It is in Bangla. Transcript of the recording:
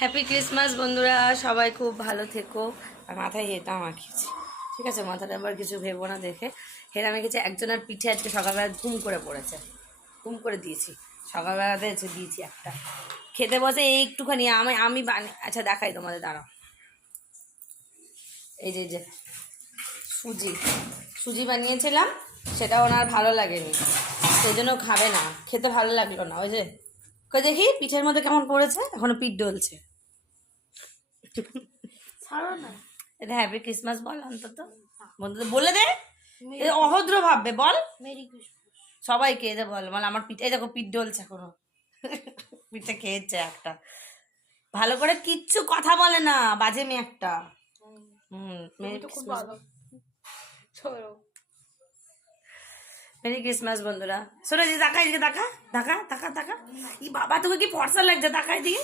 হ্যাপি ক্রিসমাস বন্ধুরা, সবাই খুব ভালো থেকো। আর মাথায় হেটা মাখিয়েছি, ঠিক আছে? মাথাটা আবার কিছু ভেবো না দেখে। হেরা মেখেছে। একজনের পিঠে আজকে সকালবেলা ধুম করে পড়েছে, ধুম করে দিয়েছি। সকালবেলাতে এসে দিয়েছি একটা, খেতে বসে এই একটুখানি আমি আমি আচ্ছা দেখাই তোমাদের, দাঁড়াও। এই যে যে সুজি সুজি বানিয়েছিলাম, সেটা ওনার ভালো লাগেনি, সেই জন্য খাবে না, খেতে ভালো লাগলো না। ওই যে কই দেখি পিঠের মধ্যে কেমন পড়েছে, এখনো পিঠ ডলছে। এটা হ্যাপি ক্রিসমাস বল অন্তত, বন্ধুদের বলে দে। এ অভদ্র ভাববে, বল সবাইকে। এদের বল বল আমার পিঠে, এই দেখো পিঠ ডলছে এখনো। পিঠে খেয়েছে একটা, ভালো করে কিচ্ছু কথা বলে না, বাজে মেয়ে একটা। মেরি ক্রিসমাস, মেরি ক্রিসমাস বন্ধুরা। শোনো যে দেখা, এদিকে দেখা, দেখা দেখা দেখা। ই বাবা, তোকে কি ফর্সা লাগছে, তাকাই দিয়ে।